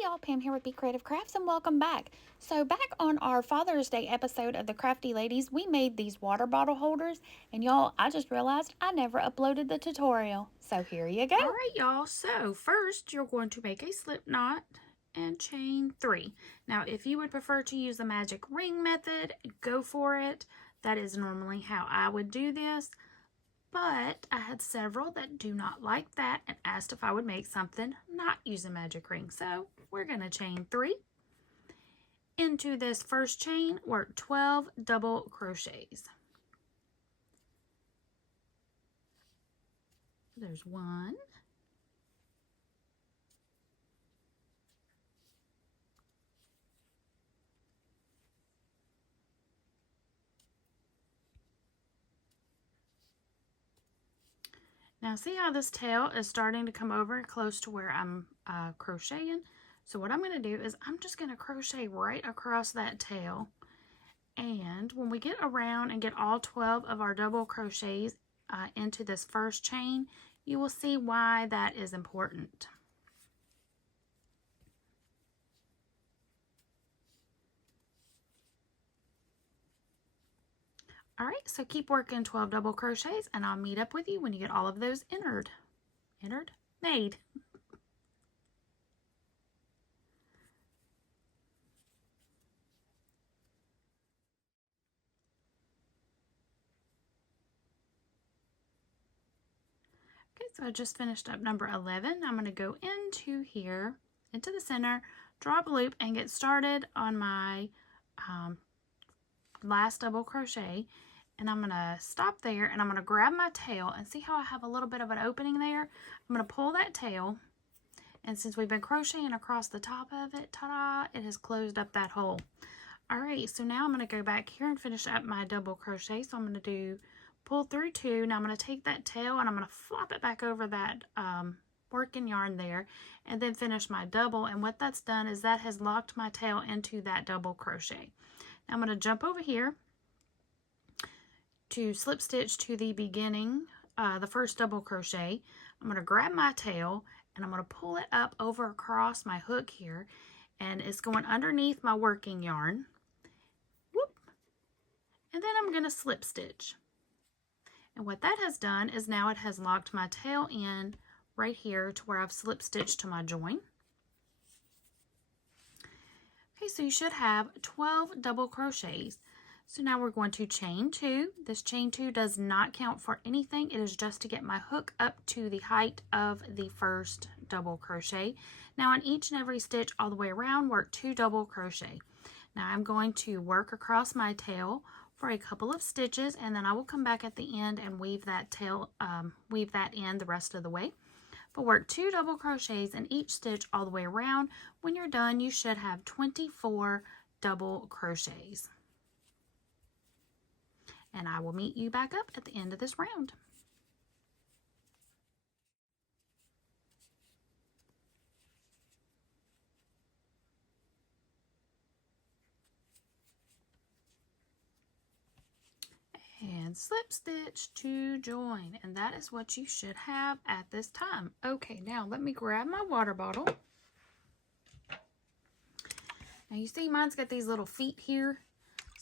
y'all, Pam here with BeeCreative Crafts and welcome back. So back on our Father's Day episode of the Crafty Ladies, we made these water bottle holders, and y'all, I just realized I never uploaded the tutorial. So here you go. All right, y'all. So first you're going to make a slip knot and chain 3. Now, if you would prefer to use the magic ring method, go for it. That is normally how I would do this. But I had several that do not like that and asked if I would make something not using magic ring. So we're going to chain 3. Into this first chain, work 12 double crochets. There's 1. Now see how this tail is starting to come over close to where I'm crocheting? So what I'm going to do is I'm just going to crochet right across that tail. And when we get around and get all 12 of our double crochets into this first chain, you will see why that is important. All right, so keep working 12 double crochets and I'll meet up with you when you get all of those made. Okay, so I just finished up number 11. I'm going to go into here, into the center, draw a loop and get started on my last double crochet. And I'm going to stop there and I'm going to grab my tail and see how I have a little bit of an opening there. I'm going to pull that tail, and since we've been crocheting across the top of it, ta-da, it has closed up that hole. All right, so now I'm going to go back here and finish up my double crochet. So I'm going to do pull through 2. Now I'm going to take that tail and I'm going to flop it back over that working yarn there and then finish my double. And what that's done is that has locked my tail into that double crochet. Now I'm going to jump over here to slip stitch to the beginning, the first double crochet. I'm going to grab my tail and I'm going to pull it up over across my hook here, and it's going underneath my working yarn. Whoop. And then I'm going to slip stitch. And what that has done is now it has locked my tail in right here to where I've slip stitched to my join. Okay, so you should have 12 double crochets. So now we're going to chain 2. This chain 2 does not count for anything. It is just to get my hook up to the height of the first double crochet. Now on each and every stitch all the way around, work 2 double crochet. Now I'm going to work across my tail for a couple of stitches, and then I will come back at the end and weave that tail, weave that in the rest of the way. But work 2 double crochets in each stitch all the way around. When you're done, you should have 24 double crochets. And I will meet you back up at the end of this round. And slip stitch to join, and that is what you should have at this time. Okay, now let me grab my water bottle. Now you see mine's got these little feet here.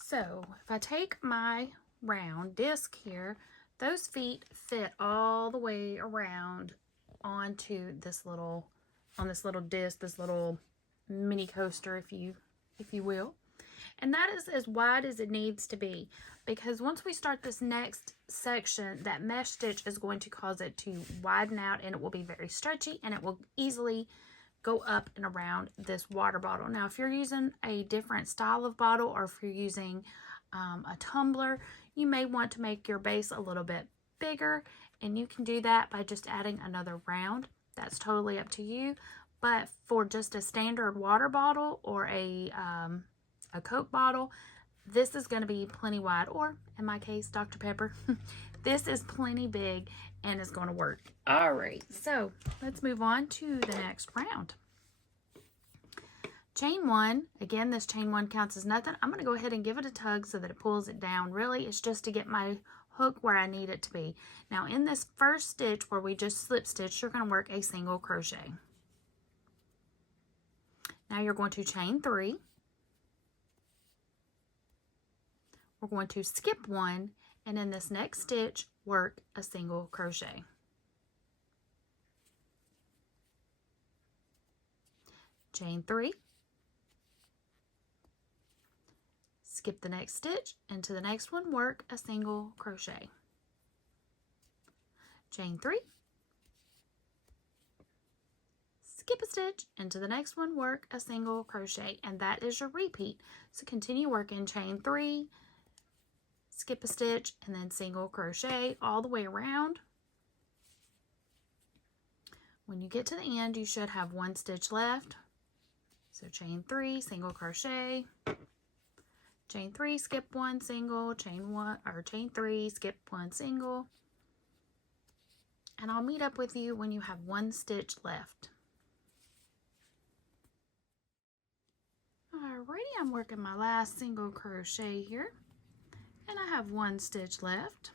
So if I take my round disc here, those feet fit all the way around onto this little, on this little disc, this little mini coaster, if you will. And that is as wide as it needs to be, because once we start this next section, that mesh stitch is going to cause it to widen out and it will be very stretchy and it will easily go up and around this water bottle. Now, if you're using a different style of bottle, or if you're using a tumbler, you may want to make your base a little bit bigger, and you can do that by just adding another round. That's totally up to you. But for just a standard water bottle or a Coke bottle, this is going to be plenty wide, or in my case, Dr. Pepper. This is plenty big and is going to work. All right, so let's move on to the next round. Chain 1, again, this chain 1 counts as nothing. I'm going to go ahead and give it a tug so that it pulls it down. Really, it's just to get my hook where I need it to be. Now, in this first stitch where we just slip stitched, you're going to work a single crochet. Now you're going to chain 3. We're going to skip 1, and in this next stitch, work a single crochet. Chain 3. Skip the next stitch, into the next one, work a single crochet. Chain 3. Skip a stitch, into the next one, work a single crochet, and that is your repeat. So continue working chain 3, skip a stitch, and then single crochet all the way around. When you get to the end, you should have 1 stitch left. So chain 3, single crochet, chain 3, skip 1, single, chain 1 or chain 3, skip 1, single. And I'll meet up with you when you have 1 stitch left. Alrighty, I'm working my last single crochet here, and I have 1 stitch left.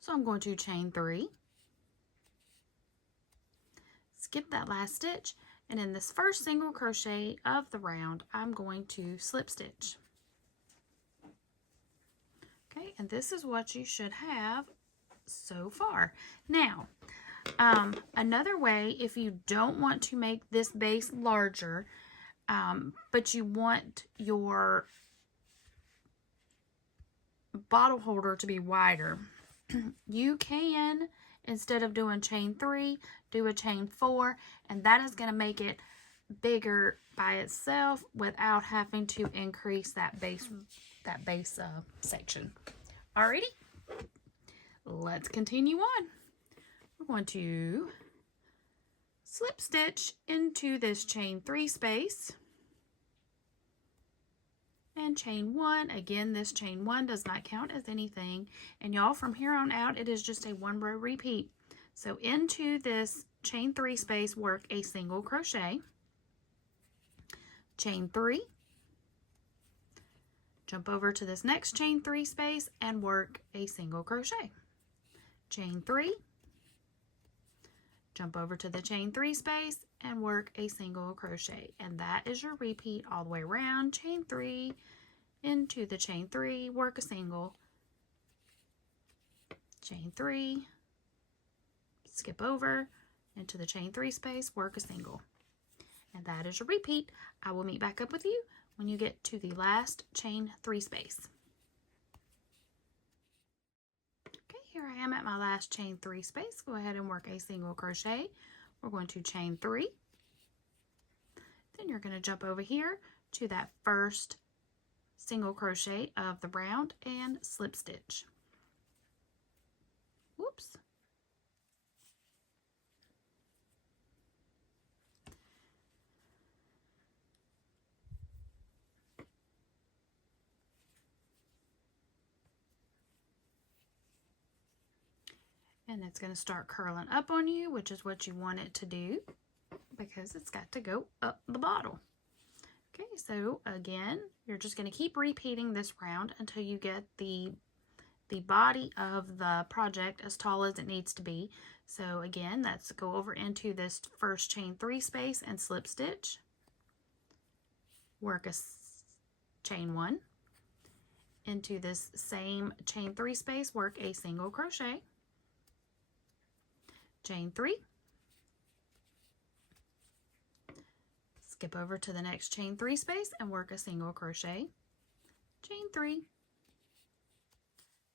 So I'm going to chain 3, skip that last stitch, and in this first single crochet of the round, I'm going to slip stitch. Okay, and this is what you should have so far. Now, another way, if you don't want to make this base larger, but you want your bottle holder to be wider, you can, instead of doing chain 3, do a chain 4, and that is going to make it bigger by itself without having to increase that base section. Alrighty, let's continue on. We're going to slip stitch into this chain 3 space and chain 1. Again, this chain 1 does not count as anything, and y'all, from here on out it is just a 1 row repeat. So into this chain 3 space, work a single crochet, chain 3, jump over to this next chain 3 space and work a single crochet, chain 3, jump over to the chain 3 space and work a single crochet, and that is your repeat all the way around. Chain 3 into the chain 3, work a single, chain 3, skip over into the chain 3 space, work a single, and that is your repeat. I will meet back up with you when you get to the last chain 3 space. Okay, here I am at my last chain 3 space. Go ahead and work a single crochet. We're going to chain 3. Then you're going to jump over here to that first single crochet of the round and slip stitch. Whoops. And it's going to start curling up on you, which is what you want it to do, because it's got to go up the bottle. Okay, so again, you're just going to keep repeating this round until you get the body of the project as tall as it needs to be. So again, let's go over into this first chain 3 space and slip stitch. Work a chain 1. Into this same chain 3 space, work a single crochet. Chain 3. Skip over to the next chain 3 space and work a single crochet. Chain 3.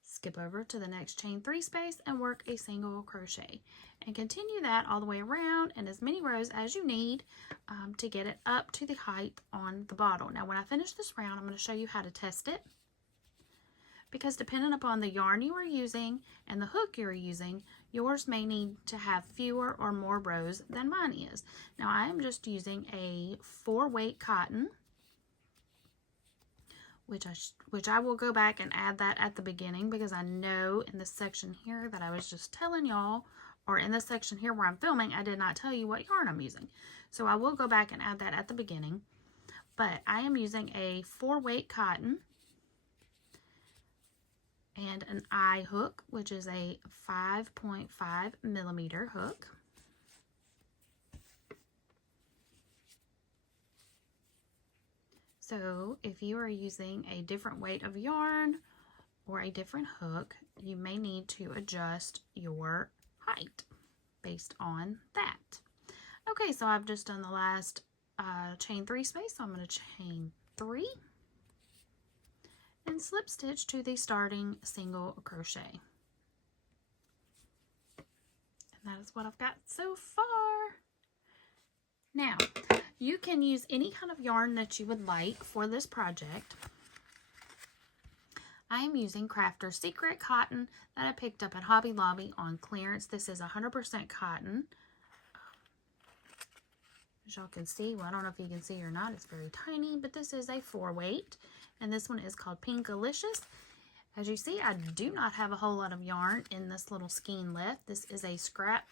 Skip over to the next chain 3 space and work a single crochet, and continue that all the way around in as many rows as you need to get it up to the height on the bottle. Now when I finish this round, I'm going to show you how to test it, because depending upon the yarn you are using and the hook you're using, yours may need to have fewer or more rows than mine is. Now I am just using a 4-weight cotton, which I will go back and add that at the beginning, because I know in this section here that I was just telling y'all, or in this section here where I'm filming, I did not tell you what yarn I'm using. So I will go back and add that at the beginning. But I am using a 4-weight cotton and an eye hook, which is a 5.5 millimeter hook. So if you are using a different weight of yarn or a different hook, you may need to adjust your height based on that. Okay, so I've just done the last chain 3 space, so I'm going to chain 3 and slip stitch to the starting single crochet. And that is what I've got so far. Now, you can use any kind of yarn that you would like for this project. I am using Crafter's Secret cotton that I picked up at Hobby Lobby on clearance. This is 100% cotton. As y'all can see, well, I don't know if you can see or not, it's very tiny, but this is a 4-weight, and this one is called Pinkalicious. As you see, I do not have a whole lot of yarn in this little skein left. This is a scrap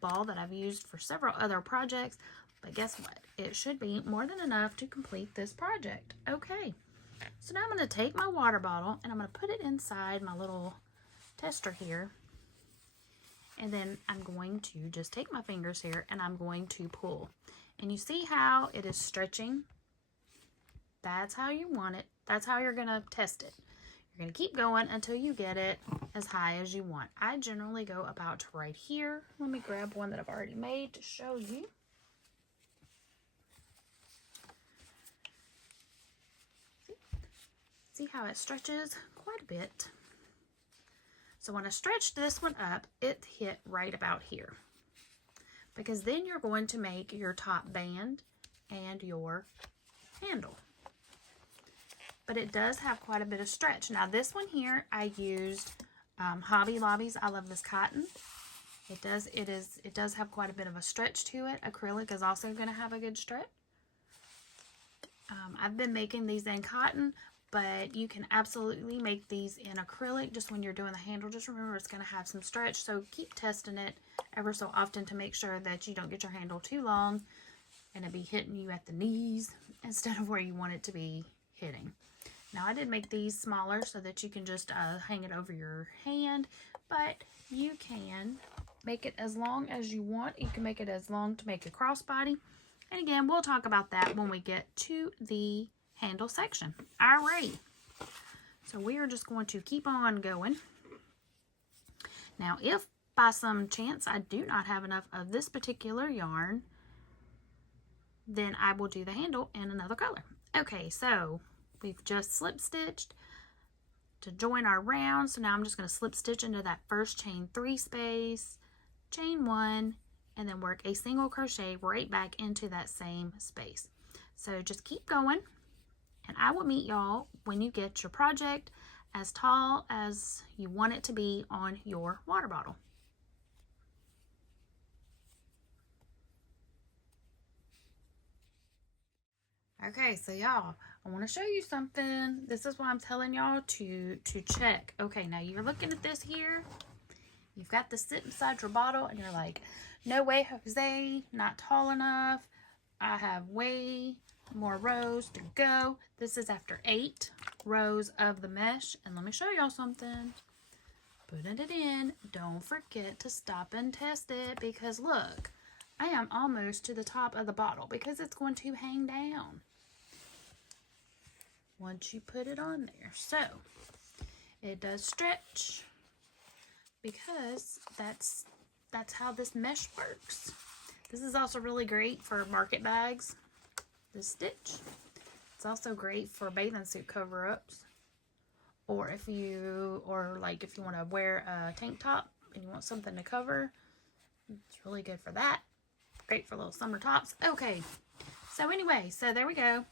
ball that I've used for several other projects, but guess what? It should be more than enough to complete this project. Okay, so now I'm going to take my water bottle and I'm going to put it inside my little tester here. And then I'm going to just take my fingers here and I'm going to pull. And you see how it is stretching? That's how you want it. That's how you're going to test it. You're going to keep going until you get it as high as you want. I generally go about to right here. Let me grab one that I've already made to show you. See how it stretches quite a bit. So when I stretched this one up, it hit right about here. Because then you're going to make your top band and your handle. But it does have quite a bit of stretch. Now this one here, I used Hobby Lobby's I Love This Cotton. It does have quite a bit of a stretch to it. Acrylic is also going to have a good stretch. I've been making these in cotton, but you can absolutely make these in acrylic just when you're doing the handle. Just remember it's going to have some stretch, so keep testing it ever so often to make sure that you don't get your handle too long and it be hitting you at the knees instead of where you want it to be hitting. Now I did make these smaller so that you can just hang it over your hand, but you can make it as long as you want. You can make it as long to make a crossbody. And again, we'll talk about that when we get to the handle section. Alright, so we are just going to keep on going. Now if by some chance I do not have enough of this particular yarn, then I will do the handle in another color. Okay, so we've just slip stitched to join our round, so now I'm just going to slip stitch into that first chain 3 space, chain 1, and then work a single crochet right back into that same space. So just keep going. And I will meet y'all when you get your project as tall as you want it to be on your water bottle. Okay, so y'all, I want to show you something. This is why I'm telling y'all to check. Okay, now you're looking at this here. You've got this sit beside your bottle and you're like, no way, Jose, not tall enough. I have way more rows to go. This is after 8 rows of the mesh, and let me show y'all something. Putting it in, don't forget to stop and test it, because look, I am almost to the top of the bottle because it's going to hang down once you put it on there. So it does stretch because that's how this mesh works. This is also really great for market bags, this stitch. It's also great for bathing suit cover-ups, or if you want to wear a tank top and you want something to cover, it's really good for that. Great for little summer tops. Okay, so anyway, so there we go.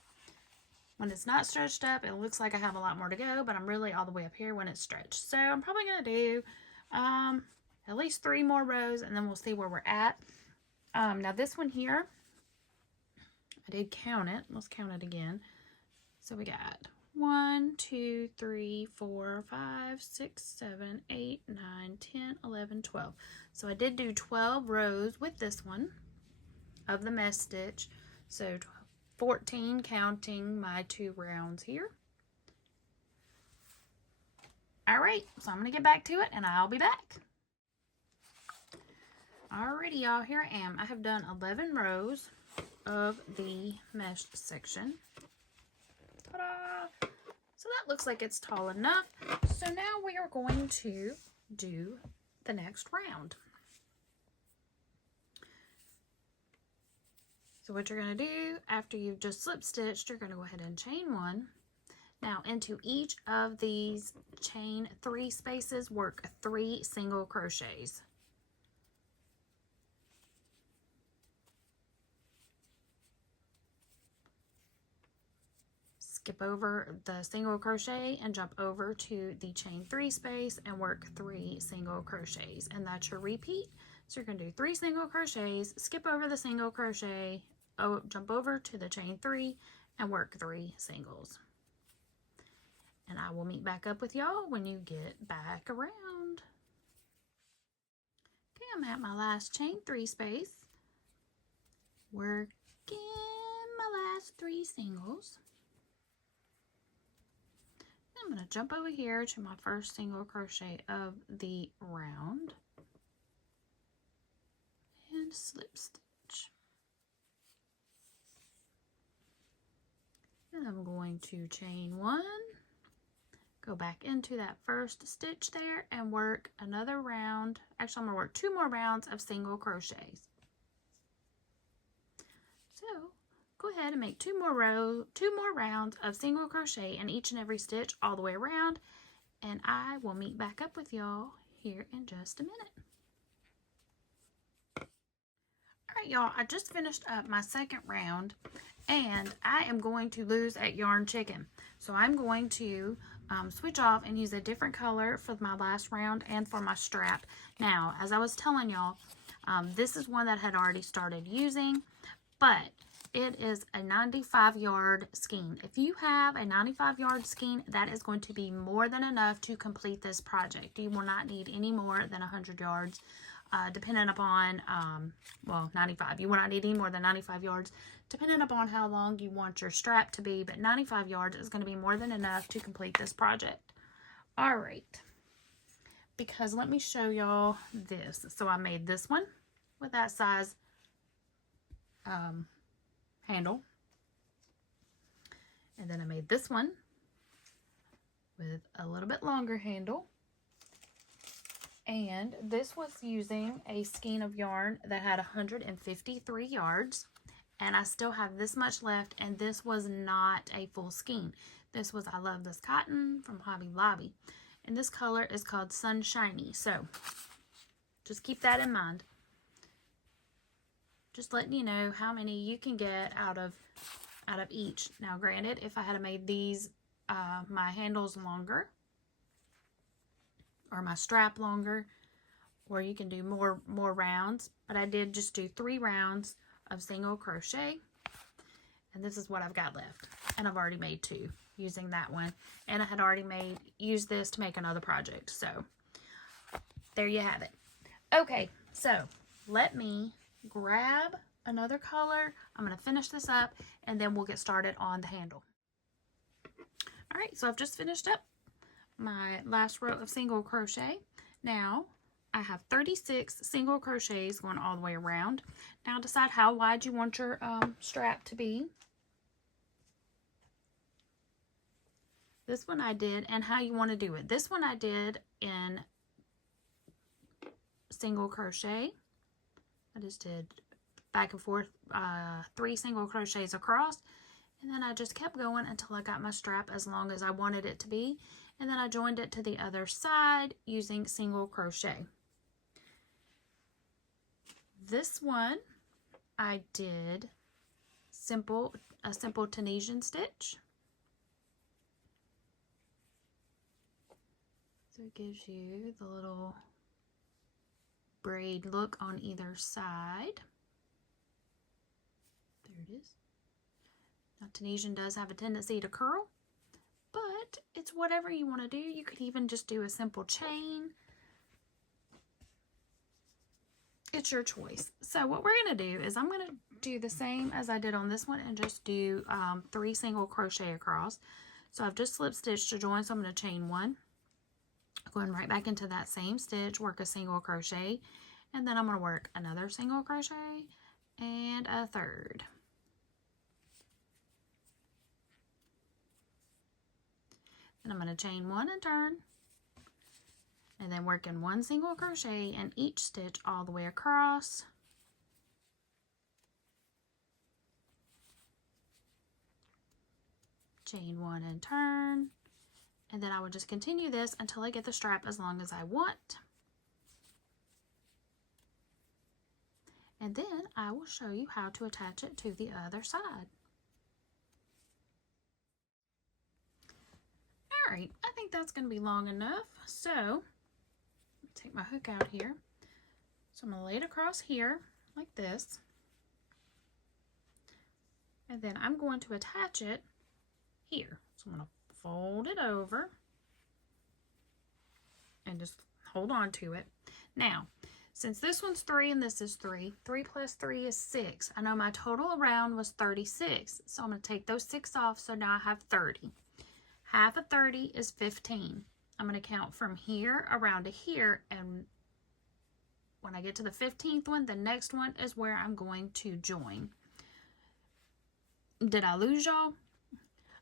When it's not stretched up, it looks like I have a lot more to go, but I'm really all the way up here when it's stretched. So I'm probably going to do at least 3 more rows, and then we'll see where we're at. Now this one here, I did count it. Let's count it again. So we got 1, 2, 3, 4, 5, 6, 7, 8, 9, 10, 11, 12. So I did do 12 rows with this one of the mesh stitch. So 14 counting my 2 rounds here. Alright, so I'm going to get back to it and I'll be back. Alrighty, y'all, here I am. I have done 11 rows of the mesh section. Ta-da! So that looks like it's tall enough. So now we are going to do the next round. So what you're going to do after you've just slip stitched, you're going to go ahead and chain one. Now into each of these chain 3 spaces, work 3 single crochets. Skip over the single crochet and jump over to the chain 3 space and work 3 single crochets, and that's your repeat. So you're going to do 3 single crochets, skip over the single crochet, jump over to the chain 3 and work 3 singles. And I will meet back up with y'all when you get back around. Okay, I'm at my last chain 3 space, working my last 3 singles. I'm going to jump over here to my first single crochet of the round and slip stitch. And I'm going to chain 1, go back into that first stitch there and work another round. Actually, I'm going to work 2 more rounds of single crochets. So go ahead and make 2 more rounds of single crochet in each and every stitch all the way around, and I will meet back up with y'all here in just a minute. All right, y'all, I just finished up my second round, and I am going to lose at Yarn Chicken. So I'm going to switch off and use a different color for my last round and for my strap. Now, as I was telling y'all, this is one that I had already started using, but it is a 95-yard skein. If you have a 95-yard skein, that is going to be more than enough to complete this project. You will not need any more than 100 yards, depending upon, 95. You will not need any more than 95 yards, depending upon how long you want your strap to be, but 95 yards is going to be more than enough to complete this project. All right, because let me show y'all this. So I made this one with that size handle, and then I made this one with a little bit longer handle, and this was using a skein of yarn that had 153 yards, and I still have this much left, and this was not a full skein. This was I Love This Cotton from Hobby Lobby, and this color is called Sunshiny, so just keep that in mind. Just letting you know how many you can get out of each. Now, granted, if I had made these my handles longer, or my strap longer, or you can do more rounds, but I did just do 3 rounds of single crochet, and this is what I've got left. And I've already made 2 using that one, and I had already used this to make another project. So there you have it. Okay, so let me grab another color. I'm going to finish this up, and then we'll get started on the handle. All right, so I've just finished up my last row of single crochet. Now I have 36 single crochets going all the way around. Now decide how wide you want your strap to be. This one I did, and how you want to do it. This one I did in single crochet. I just did back and forth 3 single crochets across, and then I just kept going until I got my strap as long as I wanted it to be, and then I joined it to the other side using single crochet. This one I did a simple Tunisian stitch. So it gives you the little braid look on either side. There it is. Now, Tunisian does have a tendency to curl, but it's whatever you want to do. You could even just do a simple chain. It's your choice. So what we're going to do is I'm going to do the same as I did on this one and just do 3 single crochet across. So I've just slip stitched to join, so I'm going to chain 1. Going right back into that same stitch, work a single crochet, and then I'm going to work another single crochet and a third. And I'm going to chain 1 and turn, and then work in 1 single crochet in each stitch all the way across. Chain 1 and turn, and then I will just continue this until I get the strap as long as I want. And then I will show you how to attach it to the other side. Alright, I think that's going to be long enough. So, take my hook out here. So I'm going to lay it across here like this. And then I'm going to attach it here. So I'm going to fold it over and just hold on to it. Now, since this one's 3 and this is 3, 3 plus 3 is 6. I know my total around was 36. So I'm going to take those 6 off, so now I have 30. Half of 30 is 15. I'm going to count from here around to here, and when I get to the 15th one, the next one is where I'm going to join. Did I lose y'all?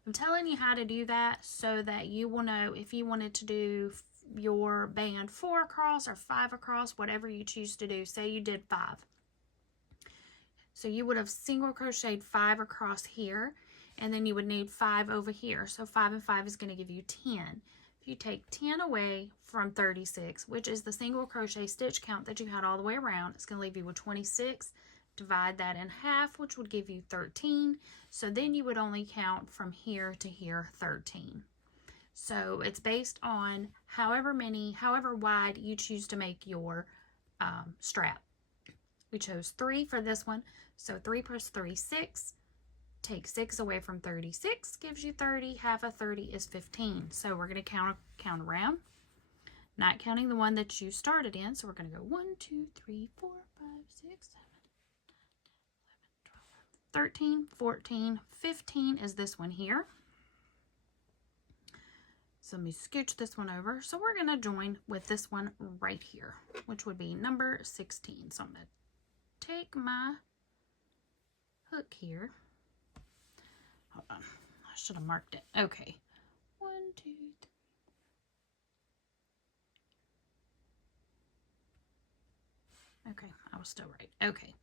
I'm telling you how to do that so that you will know if you wanted to do your band 4 across or 5 across, whatever you choose to do. Say you did 5. So you would have single crocheted 5 across here, and then you would need 5 over here. So 5 and 5 is going to give you 10. If you take 10 away from 36, which is the single crochet stitch count that you had all the way around, it's going to leave you with 26. Divide that in half, which would give you 13. So then you would only count from here to here 13. So it's based on however wide you choose to make your strap. We chose 3 for this one. So 3 plus 3, 6. Take 6 away from 36, gives you 30. Half of 30 is 15. So we're going to count around, not counting the one that you started in. So we're going to go 1, 2, 3, 4, 5, 6, 7, 13, 14, 15 is this one here. So let me scooch this one over. So we're going to join with this one right here, which would be number 16. So I'm going to take my hook here. Hold on, I should have marked it. Okay, 1, 2, 3. Okay, I was still right. Okay.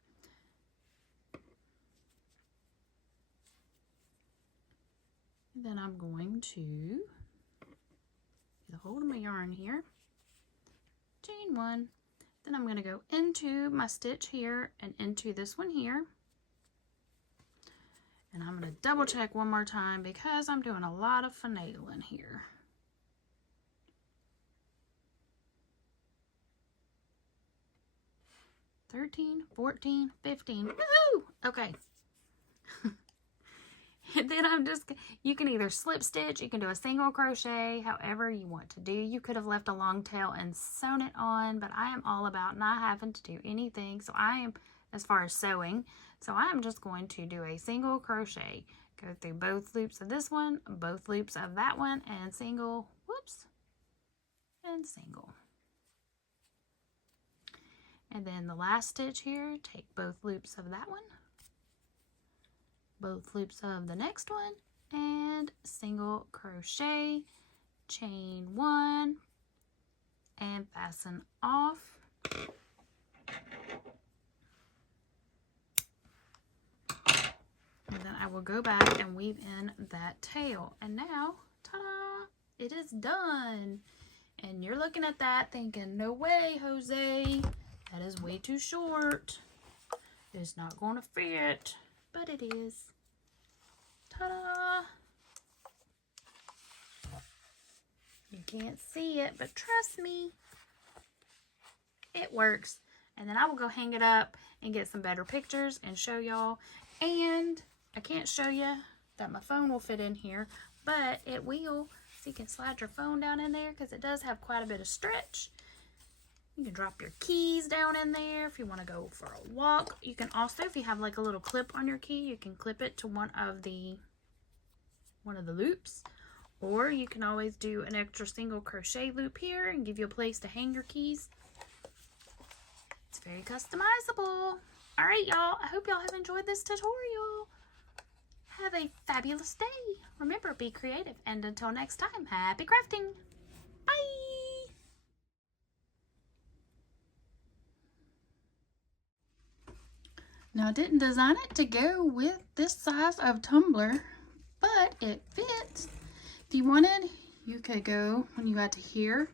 And then I'm going to get a hold of my yarn here, chain 1. Then I'm going to go into my stitch here and into this one here. And I'm going to double check one more time because I'm doing a lot of finagling here. $13, $14, $15. Woohoo! Okay. And then you can either slip stitch, you can do a single crochet, however you want to do. You could have left a long tail and sewn it on, but I am all about not having to do anything. So I am, as far as sewing, so I'm just going to do a single crochet. Go through both loops of this one, both loops of that one, and single, whoops, and single. And then the last stitch here, take both loops of that one, both loops of the next one, and single crochet, chain 1, and fasten off. And then I will go back and weave in that tail. And now, ta-da, it is done. And you're looking at that thinking, no way, Jose, that is way too short. It's not going to fit, but it is. Ta-da! You can't see it, but trust me, it works. And then I will go hang it up and get some better pictures and show y'all. And I can't show you that my phone will fit in here, but it will. So you can slide your phone down in there because it does have quite a bit of stretch. You can drop your keys down in there if you want to go for a walk. You can also, if you have like a little clip on your key, you can clip it to one of the loops. Or you can always do an extra single crochet loop here and give you a place to hang your keys. It's very customizable. All right, y'all. I hope y'all have enjoyed this tutorial. Have a a fabulous day. Remember, be creative. And until next time, happy crafting. Bye. Now, I didn't design it to go with this size of tumbler, but it fits. If you wanted, you could go, when you got to here,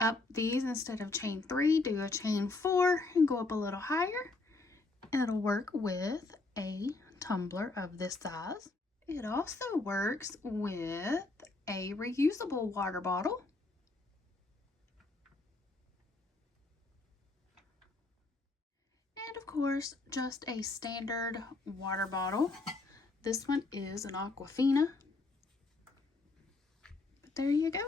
up these instead of chain 3, do a chain 4 and go up a little higher. And it'll work with a tumbler of this size. It also works with a reusable water bottle. And of course, just a standard water bottle. This one is an Aquafina. But there you go.